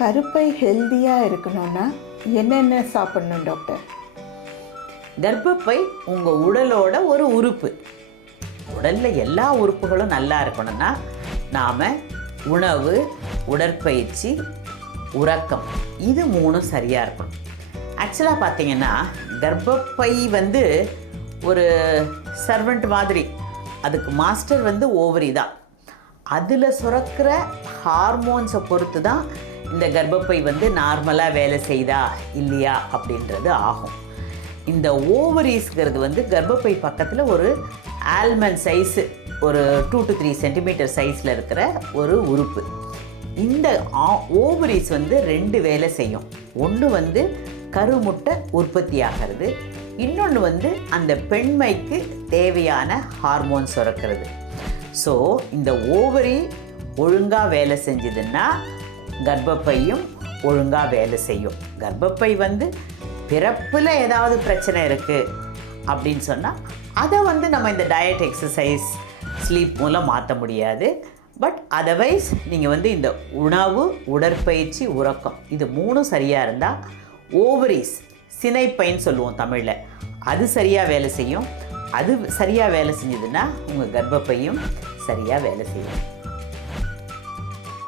கருப்பை ஹெல்த்தியாக இருக்கணும்னா என்னென்ன சாப்பிட்ணும் டாக்டர்? கர்ப்பப்பை உங்கள் உடலோட ஒரு உறுப்பு. உடலில் எல்லா உறுப்புகளும் நல்லா இருக்கணும்னா நாம் உணவு, உடற்பயிற்சி, உறக்கம் இது மூணும் சரியாக இருக்கணும். ஆக்சுவலாக பார்த்தீங்கன்னா கர்ப்பப்பை ஒரு சர்வெண்ட் மாதிரி, அதுக்கு மாஸ்டர் ஓவரி தான். அதில் சுரக்கிற ஹார்மோன்ஸை பொறுத்து தான் இந்த கர்ப்பப்பை நார்மலாக வேலை செய்தா இல்லையா அப்படின்றது ஆகும். இந்த ஓவரீஸ்கிறது கர்ப்பப்பை பக்கத்தில் ஒரு ஆல்மண்ட் சைஸு, ஒரு 2 to 3 சென்டிமீட்டர் சைஸில் இருக்கிற ஒரு உறுப்பு. இந்த ஓவரீஸ் 2 வேலை செய்யும். ஒன்று கருமுட்டை உற்பத்தி ஆகிறது, இன்னொன்று அந்த பெண்மைக்கு தேவையான ஹார்மோன் சுரக்கிறது. ஸோ இந்த ஓவரி ஒழுங்காக வேலை செஞ்சதுன்னா கர்ப்பப்பையும் ஒழுங்காக வேலை செய்யும். கர்ப்பப்பை பிறப்பில் ஏதாவது பிரச்சனை இருக்குது அப்படின்னு சொன்னால் அதை நம்ம இந்த டயட், எக்ஸசைஸ், ஸ்லீப் மூலம் மாற்ற முடியாது. பட் அதர்வைஸ் நீங்கள் இந்த உணவு, உடற்பயிற்சி, உறக்கம் இது மூணும் சரியாக இருந்தால் ஓவரீஸ், சினைப்பைன்னு சொல்லுவோம் தமிழில், அது சரியாக வேலை செய்யும். அது சரியாக வேலை செஞ்சதுன்னா உங்கள் கர்ப்பப்பையும் சரியாக வேலை செய்யும்.